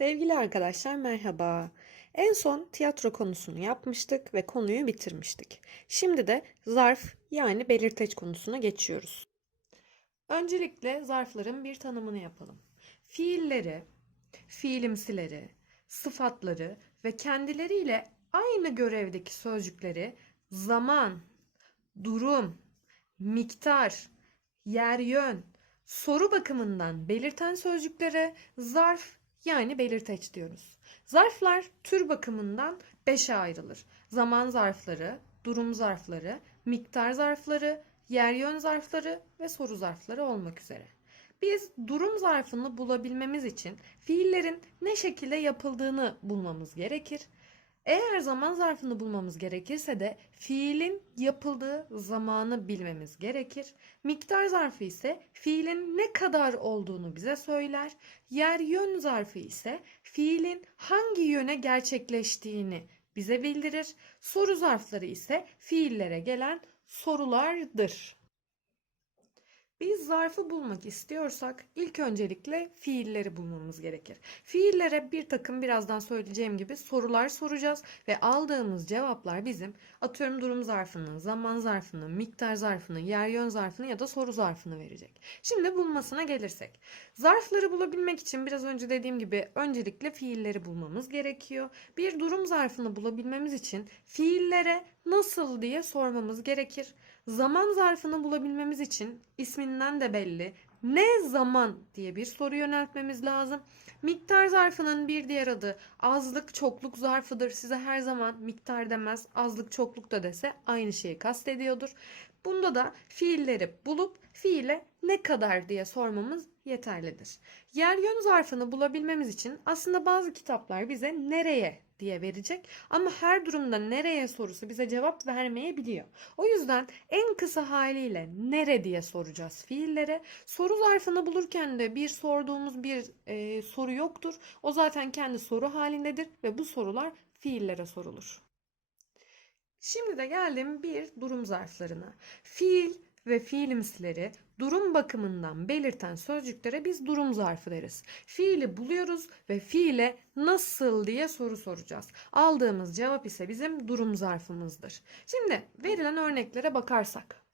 Sevgili arkadaşlar merhaba. En son tiyatro konusunu yapmıştık ve konuyu bitirmiştik. Şimdi de zarf yani belirteç konusuna geçiyoruz. Öncelikle zarfların bir tanımını yapalım. Fiilleri, fiilimsileri, sıfatları ve kendileriyle aynı görevdeki sözcükleri zaman, durum, miktar, yer yön, soru bakımından belirten sözcüklere zarf yani belirteç diyoruz. Zarflar tür bakımından beşe ayrılır. Zaman zarfları, durum zarfları, miktar zarfları, yer yön zarfları ve soru zarfları olmak üzere. Biz durum zarfını bulabilmemiz için fiillerin ne şekilde yapıldığını bulmamız gerekir. Eğer zaman zarfını bulmamız gerekirse de fiilin yapıldığı zamanı bilmemiz gerekir. Miktar zarfı ise fiilin ne kadar olduğunu bize söyler. Yer yön zarfı ise fiilin hangi yöne gerçekleştiğini bize bildirir. Soru zarfları ise fiillere gelen sorulardır. Biz zarfı bulmak istiyorsak ilk öncelikle fiilleri bulmamız gerekir. Fiillere bir takım birazdan söyleyeceğim gibi sorular soracağız ve aldığımız cevaplar bizim atıyorum durum zarfının, zaman zarfının, miktar zarfının, yer yön zarfını ya da soru zarfını verecek. Şimdi bulmasına gelirsek. Zarfları bulabilmek için biraz önce dediğim gibi öncelikle fiilleri bulmamız gerekiyor. Bir durum zarfını bulabilmemiz için fiillere nasıl diye sormamız gerekir. Zaman zarfını bulabilmemiz için isminden de belli ne zaman diye bir soru yöneltmemiz lazım. Miktar zarfının bir diğer adı azlık çokluk zarfıdır. Size her zaman miktar demez azlık çokluk da dese aynı şeyi kastediyordur. Bunda da fiilleri bulup fiile ne kadar diye sormamız yeterlidir. Yer yön zarfını bulabilmemiz için aslında bazı kitaplar bize nereye diye verecek ama her durumda nereye sorusu bize cevap vermeyebiliyor. O yüzden en kısa haliyle nere diye soracağız fiillere. Soru zarfını bulurken de bir sorduğumuz bir e, soru yoktur. O zaten kendi soru halindedir ve bu sorular fiillere sorulur. Şimdi de geldim bir durum zarflarına. Fiil ve fiilimsileri durum bakımından belirten sözcüklere biz durum zarfı deriz. Fiili buluyoruz ve fiile nasıl diye soru soracağız. Aldığımız cevap ise bizim durum zarfımızdır. Şimdi verilen örneklere bakarsak.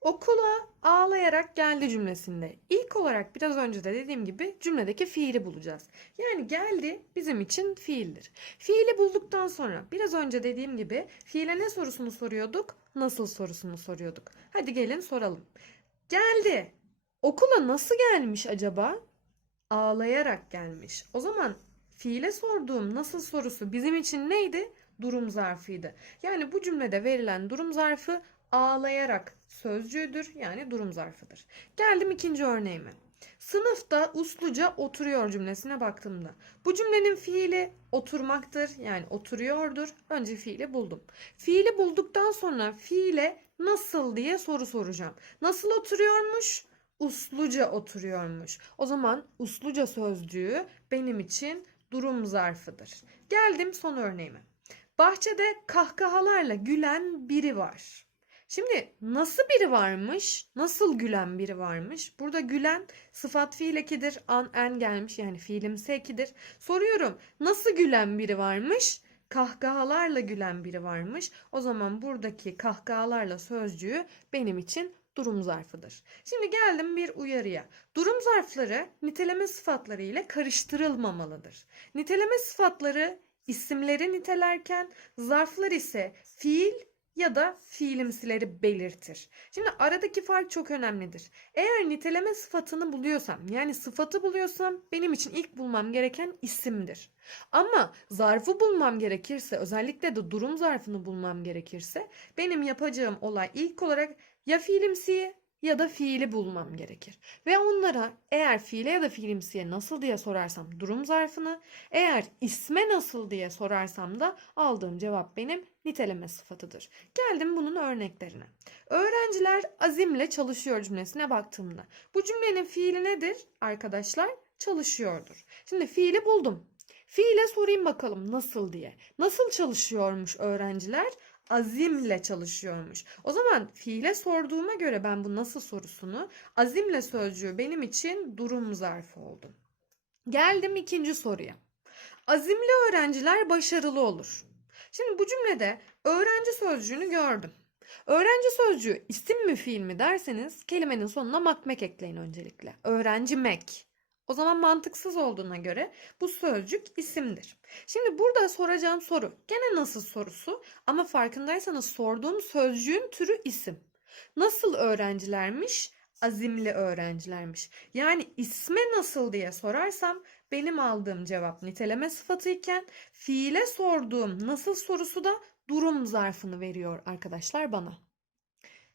Okula ağlayarak geldi cümlesinde. İlk olarak biraz önce de dediğim gibi cümledeki fiili bulacağız. Yani geldi bizim için fiildir. Fiili bulduktan sonra biraz önce dediğim gibi fiile ne sorusunu soruyorduk? Nasıl sorusunu soruyorduk. Hadi gelin soralım. Geldi. Okula nasıl gelmiş acaba? Ağlayarak gelmiş. O zaman fiile sorduğum nasıl sorusu bizim için neydi? Durum zarfıydı. Yani bu cümlede verilen durum zarfı ağlayarak sözcüğüdür yani durum zarfıdır. Geldim ikinci örneğime. Sınıfta usluca oturuyor cümlesine baktığımda. Bu cümlenin fiili oturmaktır yani oturuyordur. Önce fiili buldum. Fiili bulduktan sonra fiile nasıl diye soru soracağım. Nasıl oturuyormuş? Usluca oturuyormuş. O zaman usluca sözcüğü benim için durum zarfıdır. Geldim son örneğime. Bahçede kahkahalarla gülen biri var. Şimdi nasıl biri varmış? Nasıl gülen biri varmış? Burada gülen sıfat fiil ekidir. An en gelmiş yani fiilimsi ekidir. Soruyorum nasıl gülen biri varmış? Kahkahalarla gülen biri varmış. O zaman buradaki kahkahalarla sözcüğü benim için durum zarfıdır. Şimdi geldim bir uyarıya. Durum zarfları niteleme sıfatları ile karıştırılmamalıdır. Niteleme sıfatları isimleri nitelerken zarflar ise fiil ya da fiilimsileri belirtir. Şimdi aradaki fark çok önemlidir. Eğer niteleme sıfatını buluyorsam yani sıfatı buluyorsam benim için ilk bulmam gereken isimdir. Ama zarfı bulmam gerekirse özellikle de durum zarfını bulmam gerekirse benim yapacağım olay ilk olarak ya fiilimsiyi ya da fiili bulmam gerekir. Ve onlara eğer fiile ya da fiilimsiye nasıl diye sorarsam durum zarfını, eğer isme nasıl diye sorarsam da aldığım cevap benim niteleme sıfatıdır. Geldim bunun örneklerine. Öğrenciler azimle çalışıyor cümlesine baktığımda. Bu cümlenin fiili nedir arkadaşlar? Çalışıyordur. Şimdi fiili buldum. Fiile sorayım bakalım nasıl diye. Nasıl çalışıyormuş öğrenciler? Azimle çalışıyormuş. O zaman fiile sorduğuma göre ben bu nasıl sorusunu azimle sözcüğü benim için durum zarfı oldu. Geldim ikinci soruya. Azimli öğrenciler başarılı olur. Şimdi bu cümlede öğrenci sözcüğünü gördüm. Öğrenci sözcüğü isim mi fiil mi derseniz kelimenin sonuna makmek ekleyin öncelikle. Öğrenci mek. O zaman mantıksız olduğuna göre bu sözcük isimdir. Şimdi burada soracağım soru gene nasıl sorusu ama farkındaysanız sorduğum sözcüğün türü isim. Nasıl öğrencilermiş? Azimli öğrencilermiş. Yani isme nasıl diye sorarsam benim aldığım cevap niteleme sıfatı iken fiile sorduğum nasıl sorusu da durum zarfını veriyor arkadaşlar bana.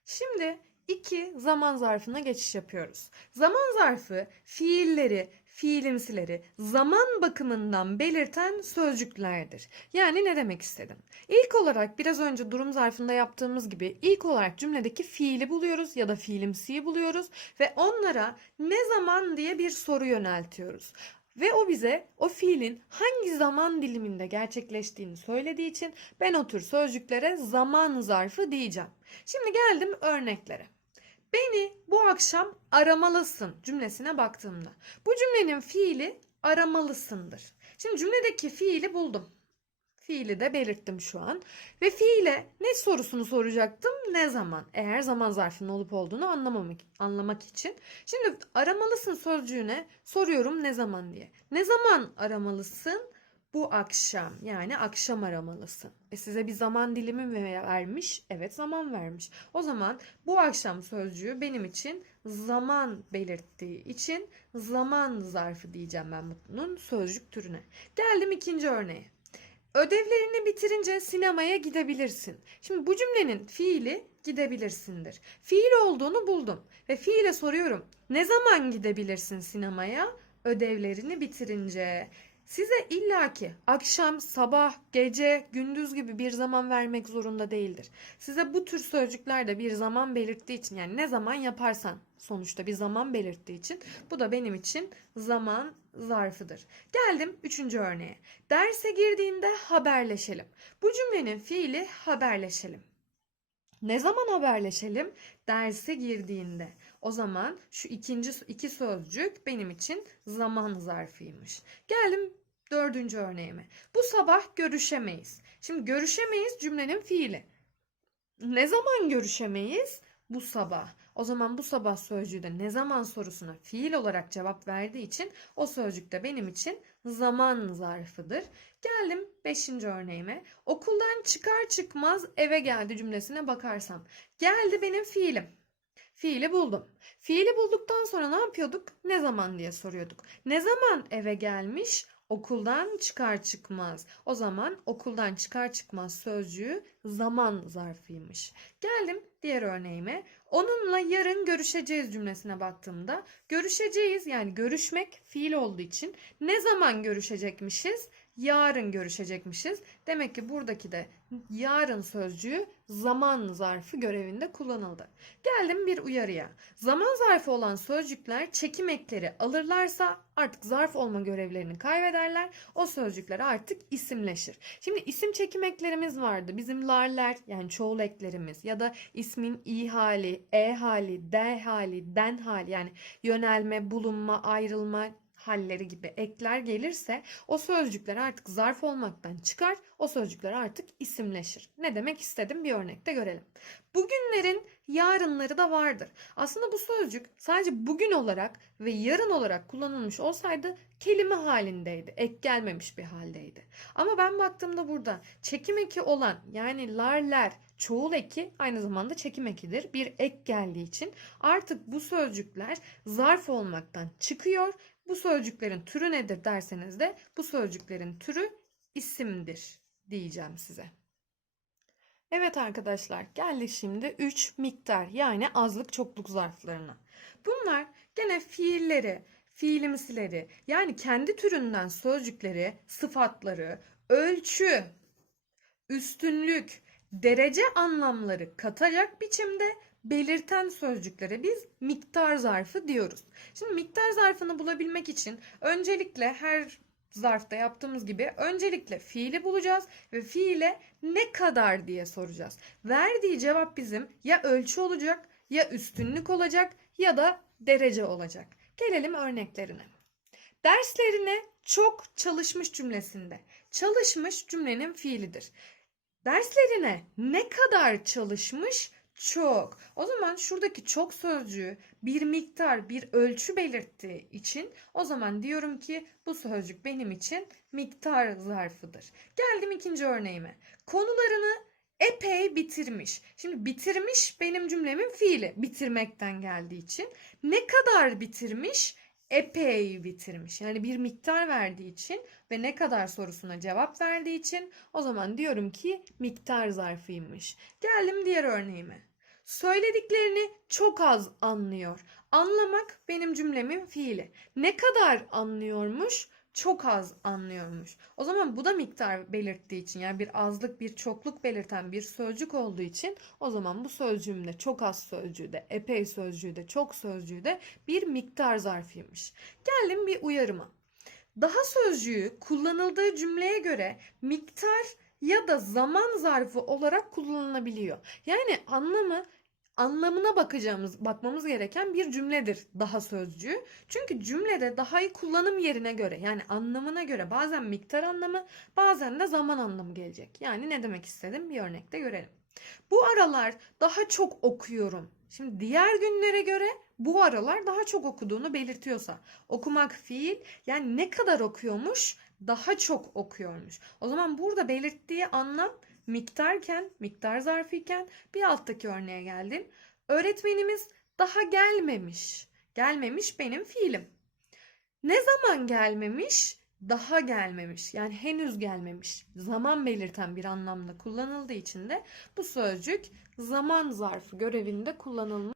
Şimdi iki zaman zarfına geçiş yapıyoruz. Zaman zarfı fiilleri, fiilimsileri zaman bakımından belirten sözcüklerdir. Yani ne demek istedim? İlk olarak biraz önce durum zarfında yaptığımız gibi ilk olarak cümledeki fiili buluyoruz ya da fiilimsiyi buluyoruz ve onlara ne zaman diye bir soru yöneltiyoruz. Ve o bize o fiilin hangi zaman diliminde gerçekleştiğini söylediği için ben o tür sözcüklere zaman zarfı diyeceğim. Şimdi geldim örneklere. Beni bu akşam aramalısın cümlesine baktığımda. Bu cümlenin fiili aramalısındır. Şimdi cümledeki fiili buldum. Fiili de belirttim şu an. Ve fiile ne sorusunu soracaktım? Ne zaman? Eğer zaman zarfının olup olduğunu anlamamak, anlamak için. Şimdi aramalısın sözcüğüne soruyorum ne zaman diye. Ne zaman aramalısın? Bu akşam yani akşam aramalısın. E size bir zaman dilimi mi vermiş? Evet zaman vermiş. O zaman bu akşam sözcüğü benim için zaman belirttiği için zaman zarfı diyeceğim ben bunun sözcük türüne. Geldim ikinci örneğe. Ödevlerini bitirince sinemaya gidebilirsin. Şimdi bu cümlenin fiili gidebilirsindir. Fiil olduğunu buldum ve fiile soruyorum. Ne zaman gidebilirsin sinemaya? Ödevlerini bitirince. Size illaki akşam, sabah, gece, gündüz gibi bir zaman vermek zorunda değildir. Size bu tür sözcükler de bir zaman belirttiği için yani ne zaman yaparsan sonuçta bir zaman belirttiği için bu da benim için zaman zarfıdır. Geldim üçüncü örneğe. Derse girdiğinde haberleşelim. Bu cümlenin fiili haberleşelim. Ne zaman haberleşelim? Derse girdiğinde. O zaman şu ikinci iki sözcük benim için zaman zarfıymış. Geldim dördüncü örneğime. Bu sabah görüşemeyiz. Şimdi görüşemeyiz cümlenin fiili. Ne zaman görüşemeyiz? Bu sabah. O zaman bu sabah sözcüğü de ne zaman sorusuna fiil olarak cevap verdiği için o sözcük de benim için zaman zarfıdır. Geldim 5. örneğime. Okuldan çıkar çıkmaz eve geldi cümlesine bakarsam. Geldi benim fiilim. Fiili buldum. Fiili bulduktan sonra ne yapıyorduk? Ne zaman diye soruyorduk. Ne zaman eve gelmiş? Okuldan çıkar çıkmaz. O zaman okuldan çıkar çıkmaz sözcüğü zaman zarfıymış. Geldim diğer örneğime. Onunla yarın görüşeceğiz cümlesine baktığımda görüşeceğiz yani görüşmek fiil olduğu için ne zaman görüşecekmişiz? Yarın görüşecekmişiz. Demek ki buradaki de yarın sözcüğü zaman zarfı görevinde kullanıldı. Geldim bir uyarıya. Zaman zarfı olan sözcükler çekim ekleri alırlarsa artık zarf olma görevlerini kaybederler. O sözcükler artık isimleşir. Şimdi isim çekim eklerimiz vardı. Bizim larler yani çoğul eklerimiz ya da ismin i hali, e hali, d hali, den hali yani yönelme, bulunma, ayrılma, halleri gibi ekler gelirse o sözcükler artık zarf olmaktan çıkar. O sözcükler artık isimleşir. Ne demek istedim bir örnekte görelim. Bugünlerin yarınları da vardır. Aslında bu sözcük sadece bugün olarak ve yarın olarak kullanılmış olsaydı kelime halindeydi. Ek gelmemiş bir haldeydi. Ama ben baktığımda burada çekim eki olan yani larler çoğul eki aynı zamanda çekim ekidir. Bir ek geldiği için artık bu sözcükler zarf olmaktan çıkıyor bu sözcüklerin türü nedir derseniz de bu sözcüklerin türü isimdir diyeceğim size. Evet arkadaşlar geldik şimdi 3 miktar yani azlık çokluk zarflarına. Bunlar gene fiilleri, fiilimsileri yani kendi türünden sözcükleri, sıfatları, ölçü, üstünlük, derece anlamları katacak biçimde belirten sözcüklere biz miktar zarfı diyoruz. Şimdi miktar zarfını bulabilmek için öncelikle her zarfta yaptığımız gibi öncelikle fiili bulacağız ve fiile ne kadar diye soracağız. Verdiği cevap bizim ya ölçü olacak ya üstünlük olacak ya da derece olacak. Gelelim örneklerine. Derslerine çok çalışmış cümlesinde. Çalışmış cümlenin fiilidir. Derslerine ne kadar çalışmış? Çok. O zaman şuradaki çok sözcüğü bir miktar, bir ölçü belirttiği için o zaman diyorum ki bu sözcük benim için miktar zarfıdır. Geldim ikinci örneğime. Konularını epey bitirmiş. Şimdi bitirmiş benim cümlemin fiili. Bitirmekten geldiği için. Ne kadar bitirmiş? Epey bitirmiş. Yani bir miktar verdiği için ve ne kadar sorusuna cevap verdiği için o zaman diyorum ki miktar zarfıymış. Geldim diğer örneğime. Söylediklerini çok az anlıyor. Anlamak benim cümlemin fiili. Ne kadar anlıyormuş? Çok az anlıyormuş. O zaman bu da miktar belirttiği için yani bir azlık bir çokluk belirten bir sözcük olduğu için o zaman bu sözcüğümde çok az sözcüğü de epey sözcüğü de çok sözcüğü de bir miktar zarfıymış. Geldim bir uyarıma. Daha sözcüğü kullanıldığı cümleye göre miktar ya da zaman zarfı olarak kullanılabiliyor. Yani anlamı anlamına bakacağımız, bakmamız gereken bir cümledir daha sözcüğü. Çünkü cümlede daha iyi kullanım yerine göre yani anlamına göre bazen miktar anlamı bazen de zaman anlamı gelecek. Yani ne demek istedim bir örnekte görelim. Bu aralar daha çok okuyorum. Şimdi diğer günlere göre bu aralar daha çok okuduğunu belirtiyorsa okumak fiil yani ne kadar okuyormuş daha çok okuyormuş. O zaman burada belirttiği anlam miktarken, miktar zarfıyken bir alttaki örneğe geldim. Öğretmenimiz daha gelmemiş. Gelmemiş benim fiilim. Ne zaman gelmemiş? Daha gelmemiş. Yani henüz gelmemiş. Zaman belirten bir anlamda kullanıldığı için de bu sözcük zaman zarfı görevinde kullanılmış.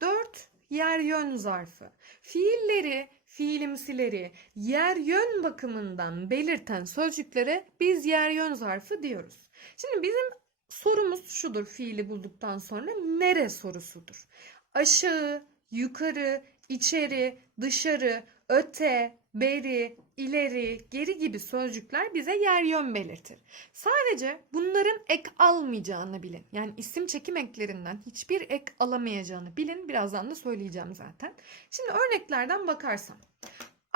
4. Yer yön zarfı. Fiilleri, fiilimsileri yer yön bakımından belirten sözcüklere biz yer yön zarfı diyoruz. Şimdi bizim sorumuz şudur fiili bulduktan sonra nere sorusudur. Aşağı, yukarı, içeri, dışarı, öte, beri, ileri, geri gibi sözcükler bize yer yön belirtir. Sadece bunların ek almayacağını bilin. Yani isim çekim eklerinden hiçbir ek alamayacağını bilin. Birazdan da söyleyeceğim zaten. Şimdi örneklerden bakarsam.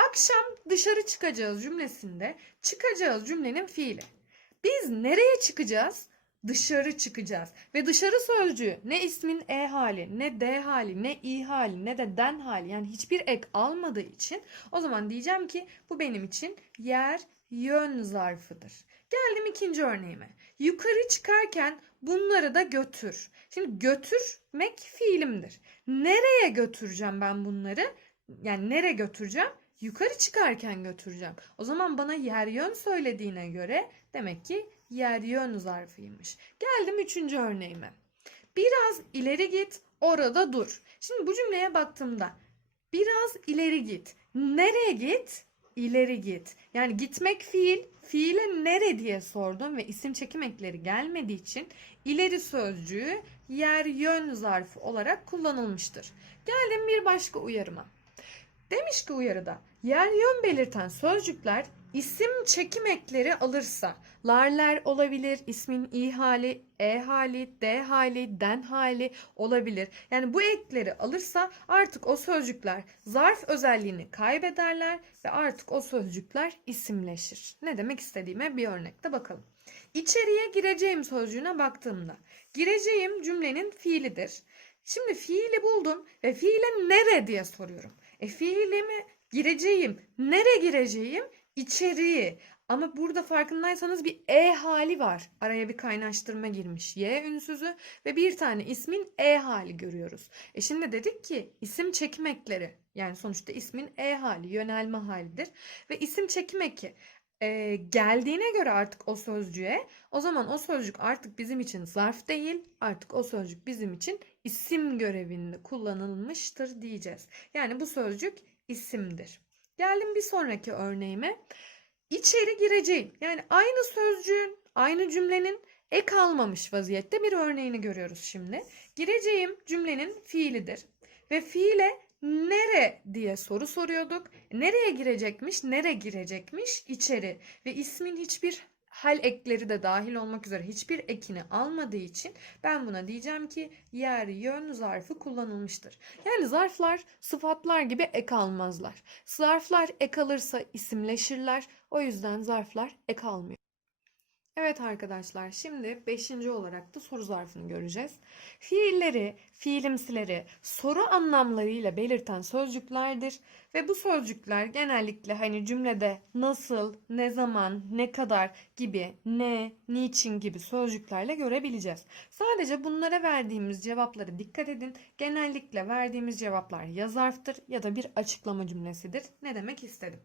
Akşam dışarı çıkacağız cümlesinde çıkacağız cümlenin fiili. Biz nereye çıkacağız? Dışarı çıkacağız. Ve dışarı sözcüğü ne ismin e hali, ne d hali, ne i hali, ne de den hali yani hiçbir ek almadığı için o zaman diyeceğim ki bu benim için yer yön zarfıdır. Geldim ikinci örneğime. Yukarı çıkarken bunları da götür. Şimdi götürmek fiilimdir. Nereye götüreceğim ben bunları? Yani nereye götüreceğim? Yukarı çıkarken götüreceğim. O zaman bana yer yön söylediğine göre demek ki yer yön zarfıymış. Geldim üçüncü örneğime. Biraz ileri git, orada dur. Şimdi bu cümleye baktığımda biraz ileri git. Nereye git? İleri git. Yani gitmek fiil, fiile nere diye sordum ve isim çekim ekleri gelmediği için ileri sözcüğü yer yön zarfı olarak kullanılmıştır. Geldim bir başka uyarıma. Demiş ki uyarıda yer yön belirten sözcükler isim çekim ekleri alırsa larler olabilir, ismin i hali, e hali, d hali, den hali olabilir. Yani bu ekleri alırsa artık o sözcükler zarf özelliğini kaybederler ve artık o sözcükler isimleşir. Ne demek istediğime bir örnekte bakalım. İçeriye gireceğim sözcüğüne baktığımda gireceğim cümlenin fiilidir. Şimdi fiili buldum ve fiile nere diye soruyorum. E fiilimi gireceğim. Nere gireceğim? İçeriye. Ama burada farkındaysanız bir e hali var. Araya bir kaynaştırma girmiş. Y ünsüzü ve bir tane ismin e hali görüyoruz. E şimdi dedik ki isim çekim ekleri yani sonuçta ismin e hali, yönelme halidir. Ve isim çekim eki e, geldiğine göre artık o sözcüğe o zaman o sözcük artık bizim için zarf değil artık o sözcük bizim için isim görevinde kullanılmıştır diyeceğiz. Yani bu sözcük isimdir. Geldim bir sonraki örneğime. İçeri gireceğim. Yani aynı sözcüğün, aynı cümlenin ek almamış vaziyette bir örneğini görüyoruz şimdi. Gireceğim cümlenin fiilidir. Ve fiile nere diye soru soruyorduk. Nereye girecekmiş? Nere girecekmiş? İçeri. Ve ismin hiçbir hal ekleri de dahil olmak üzere hiçbir ekini almadığı için ben buna diyeceğim ki yer yön zarfı kullanılmıştır. Yani zarflar sıfatlar gibi ek almazlar. Zarflar ek alırsa isimleşirler. O yüzden zarflar ek almıyor. Evet arkadaşlar şimdi 5. olarak da soru zarfını göreceğiz. Fiilleri, fiilimsileri soru anlamlarıyla belirten sözcüklerdir ve bu sözcükler genellikle hani cümlede nasıl, ne zaman, ne kadar gibi, ne, niçin gibi sözcüklerle görebileceğiz. Sadece bunlara verdiğimiz cevaplara dikkat edin. Genellikle verdiğimiz cevaplar ya zarftır ya da bir açıklama cümlesidir. Ne demek istedim?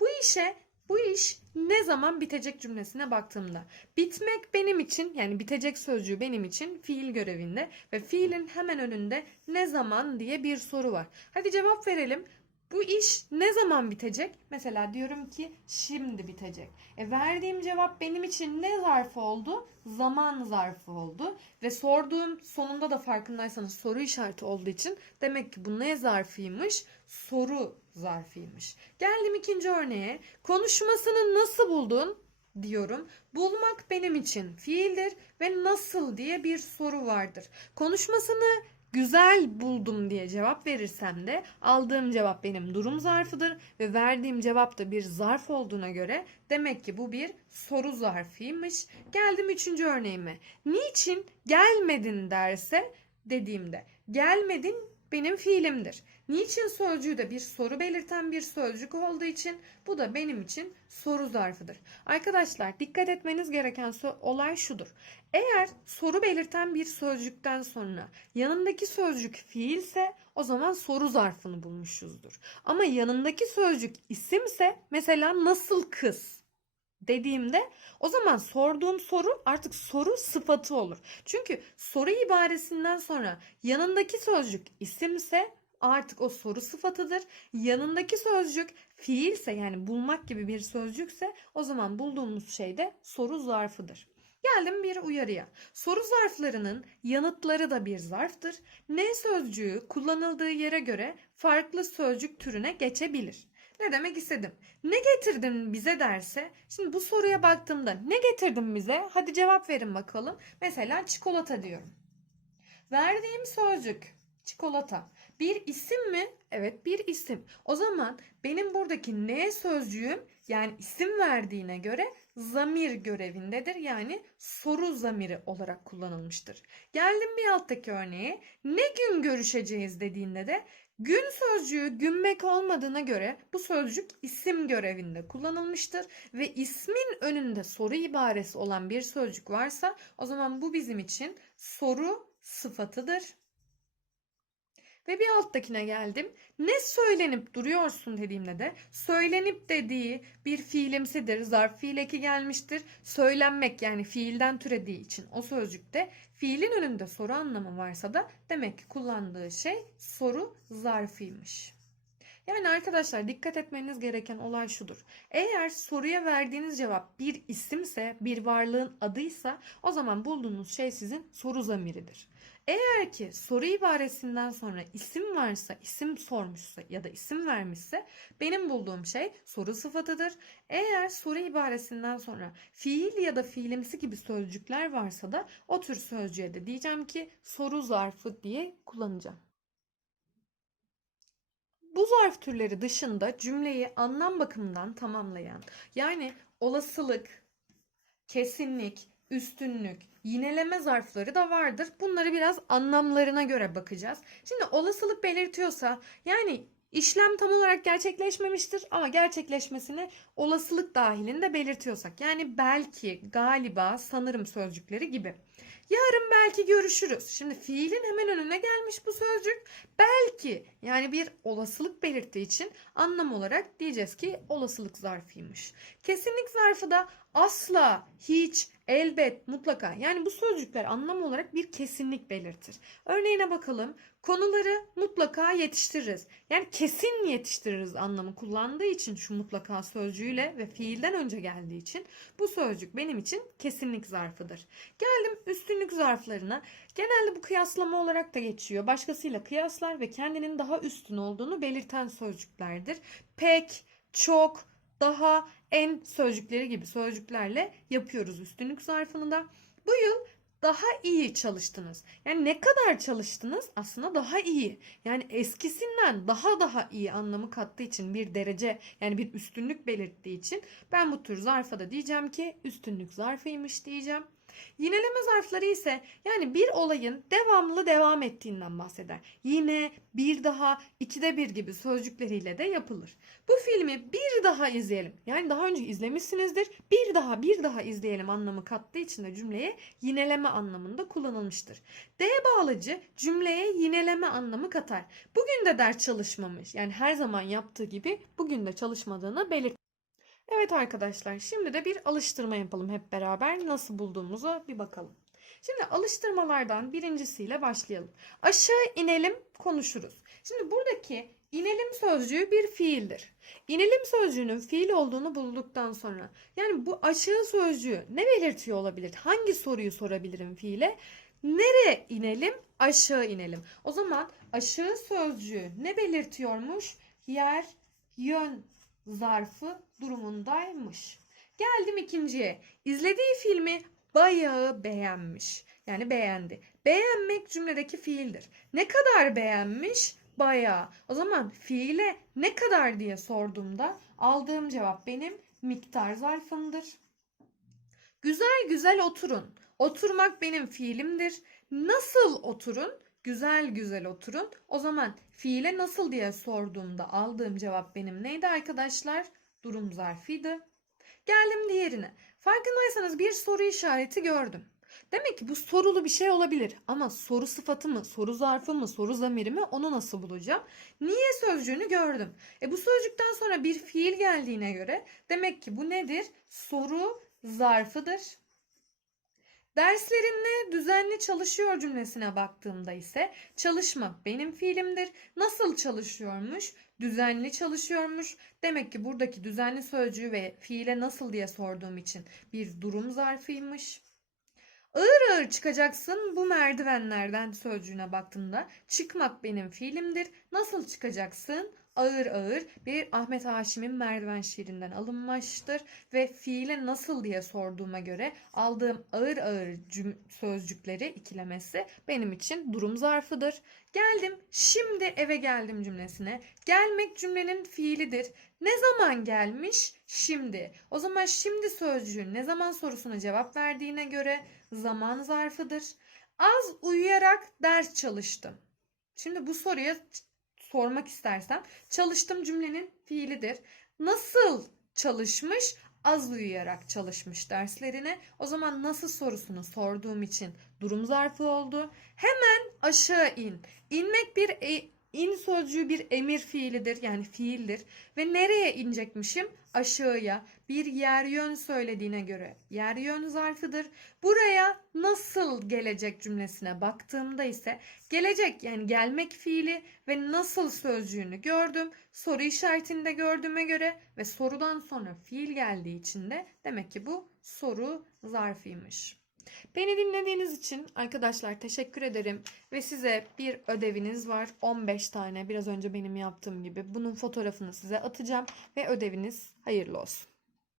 Bu işe bu iş ne zaman bitecek cümlesine baktığımda bitmek benim için yani bitecek sözcüğü benim için fiil görevinde ve fiilin hemen önünde ne zaman diye bir soru var. Hadi cevap verelim. Bu iş ne zaman bitecek? Mesela diyorum ki şimdi bitecek. E verdiğim cevap benim için ne zarfı oldu? Zaman zarfı oldu. Ve sorduğum sonunda da farkındaysanız soru işareti olduğu için demek ki bu ne zarfıymış? Soru zarfıymış. Geldim ikinci örneğe. Konuşmasını nasıl buldun? diyorum. Bulmak benim için fiildir ve nasıl diye bir soru vardır. Konuşmasını güzel buldum diye cevap verirsem de aldığım cevap benim durum zarfıdır ve verdiğim cevap da bir zarf olduğuna göre demek ki bu bir soru zarfıymış. Geldim üçüncü örneğime. Niçin gelmedin derse dediğimde gelmedin benim fiilimdir. Niçin sözcüğü de bir soru belirten bir sözcük olduğu için bu da benim için soru zarfıdır. Arkadaşlar dikkat etmeniz gereken olay şudur. Eğer soru belirten bir sözcükten sonra yanındaki sözcük fiilse o zaman soru zarfını bulmuşuzdur. Ama yanındaki sözcük isimse mesela nasıl kız dediğimde o zaman sorduğum soru artık soru sıfatı olur. Çünkü soru ibaresinden sonra yanındaki sözcük isimse artık o soru sıfatıdır. Yanındaki sözcük fiilse yani bulmak gibi bir sözcükse o zaman bulduğumuz şey de soru zarfıdır. Geldim bir uyarıya. Soru zarflarının yanıtları da bir zarftır. Ne sözcüğü kullanıldığı yere göre farklı sözcük türüne geçebilir. Ne demek istedim? Ne getirdin bize derse, şimdi bu soruya baktığımda ne getirdin bize? Hadi cevap verin bakalım. Mesela çikolata diyorum. Verdiğim sözcük çikolata. Bir isim mi? Evet bir isim. O zaman benim buradaki ne sözcüğüm yani isim verdiğine göre zamir görevindedir. Yani soru zamiri olarak kullanılmıştır. Geldim bir alttaki örneğe. Ne gün görüşeceğiz dediğinde de gün sözcüğü günmek olmadığına göre bu sözcük isim görevinde kullanılmıştır ve ismin önünde soru ibaresi olan bir sözcük varsa o zaman bu bizim için soru sıfatıdır. Ve bir alttakine geldim. Ne söylenip duruyorsun dediğimde de söylenip dediği bir fiilimsidir. Zarf fiil eki gelmiştir. Söylenmek yani fiilden türediği için o sözcükte fiilin önünde soru anlamı varsa da demek ki kullandığı şey soru zarfıymış. Yani arkadaşlar dikkat etmeniz gereken olay şudur. Eğer soruya verdiğiniz cevap bir isimse, bir varlığın adıysa o zaman bulduğunuz şey sizin soru zamiridir. Eğer ki soru ibaresinden sonra isim varsa, isim sormuşsa ya da isim vermişse benim bulduğum şey soru sıfatıdır. Eğer soru ibaresinden sonra fiil ya da fiilimsi gibi sözcükler varsa da o tür sözcüğe de diyeceğim ki soru zarfı diye kullanacağım. Bu zarf türleri dışında cümleyi anlam bakımından tamamlayan yani olasılık, kesinlik, üstünlük, yineleme zarfları da vardır. Bunları biraz anlamlarına göre bakacağız. Şimdi olasılık belirtiyorsa yani işlem tam olarak gerçekleşmemiştir ama gerçekleşmesini olasılık dahilinde belirtiyorsak yani belki, galiba, sanırım sözcükleri gibi. Yarın belki görüşürüz. Şimdi fiilin hemen önüne gelmiş bu sözcük. Belki yani bir olasılık belirttiği için anlam olarak diyeceğiz ki olasılık zarfıymış. Kesinlik zarfı da asla, hiç, elbet, mutlaka. Yani bu sözcükler anlam olarak bir kesinlik belirtir. Örneğine bakalım. Konuları mutlaka yetiştiririz. Yani kesin yetiştiririz anlamı kullandığı için şu mutlaka sözcüğüyle ve fiilden önce geldiği için bu sözcük benim için kesinlik zarfıdır. Geldim üstünlük zarflarına. Genelde bu kıyaslama olarak da geçiyor. Başkasıyla kıyaslar ve kendinin daha üstün olduğunu belirten sözcüklerdir. Pek, çok, daha, en sözcükleri gibi sözcüklerle yapıyoruz üstünlük zarfını da. Bu yıl daha iyi çalıştınız. Yani ne kadar çalıştınız? Aslında daha iyi. Yani eskisinden daha daha iyi anlamı kattığı için bir derece yani bir üstünlük belirttiği için ben bu tür zarfa da diyeceğim ki üstünlük zarfıymış diyeceğim. Yineleme zarfları ise yani bir olayın devamlı devam ettiğinden bahseder. Yine, bir daha, ikide bir gibi sözcükleriyle de yapılır. Bu filmi bir daha izleyelim. Yani daha önce izlemişsinizdir. Bir daha, bir daha izleyelim anlamı kattığı için de cümleye yineleme anlamında kullanılmıştır. D bağlacı cümleye yineleme anlamı katar. Bugün de ders çalışmamış. Yani her zaman yaptığı gibi bugün de çalışmadığını belirt. Evet arkadaşlar, şimdi de bir alıştırma yapalım hep beraber. Nasıl bulduğumuzu bir bakalım. Şimdi alıştırmalardan birincisiyle başlayalım. Aşağı inelim, konuşuruz. Şimdi buradaki inelim sözcüğü bir fiildir. İnelim sözcüğünün fiil olduğunu bulduktan sonra yani bu aşağı sözcüğü ne belirtiyor olabilir? Hangi soruyu sorabilirim fiile? Nereye inelim? Aşağı inelim. O zaman aşağı sözcüğü ne belirtiyormuş? Yer, yön zarfı durumundaymış. Geldim ikinciye. İzlediği filmi bayağı beğenmiş. Yani beğendi. Beğenmek cümledeki fiildir. Ne kadar beğenmiş? Bayağı. O zaman fiile ne kadar diye sorduğumda aldığım cevap benim miktar zarfımdır. Güzel güzel oturun. Oturmak benim fiilimdir. Nasıl oturun? Güzel güzel oturun. O zaman fiile nasıl diye sorduğumda aldığım cevap benim neydi arkadaşlar? Durum zarfıydı. Geldim diğerine. Farkındaysanız bir soru işareti gördüm. Demek ki bu sorulu bir şey olabilir. Ama soru sıfatı mı, soru zarfı mı, soru zamiri mi onu nasıl bulacağım? Niye sözcüğünü gördüm. E bu sözcükten sonra bir fiil geldiğine göre demek ki bu nedir? Soru zarfıdır. Derslerinde düzenli çalışıyor cümlesine baktığımda ise çalışma benim fiilimdir. Nasıl çalışıyormuş? Düzenli çalışıyormuş. Demek ki buradaki düzenli sözcüğü ve fiile nasıl diye sorduğum için bir durum zarfıymış. Ağır ağır çıkacaksın bu merdivenlerden sözcüğüne baktığımda çıkmak benim fiilimdir. Nasıl çıkacaksın? Ağır ağır bir Ahmet Haşim'in merdiven şiirinden alınmıştır ve fiile nasıl diye sorduğuma göre aldığım ağır ağır sözcükleri ikilemesi benim için durum zarfıdır. Geldim şimdi eve geldim cümlesine. Gelmek cümlenin fiilidir. Ne zaman gelmiş? Şimdi. O zaman şimdi sözcüğün ne zaman sorusuna cevap verdiğine göre zaman zarfıdır. Az uyuyarak ders çalıştım. Şimdi bu soruya sormak istersem çalıştım cümlenin fiilidir. Nasıl çalışmış? Az uyuyarak çalışmış derslerine. O zaman nasıl sorusunu sorduğum için durum zarfı oldu. Hemen aşağı in. İnmek bir e- in sözcüğü bir emir fiilidir yani fiildir ve nereye inecekmişim? Aşağıya. Bir yer yön söylediğine göre yer yön zarfıdır. Buraya nasıl gelecek cümlesine baktığımda ise gelecek yani gelmek fiili ve nasıl sözcüğünü gördüm. Soru işaretini de gördüğüme göre ve sorudan sonra fiil geldiği için de demek ki bu soru zarfıymış. Beni dinlediğiniz için arkadaşlar teşekkür ederim ve size bir ödeviniz var 15 tane biraz önce benim yaptığım gibi bunun fotoğrafını size atacağım ve ödeviniz hayırlı olsun.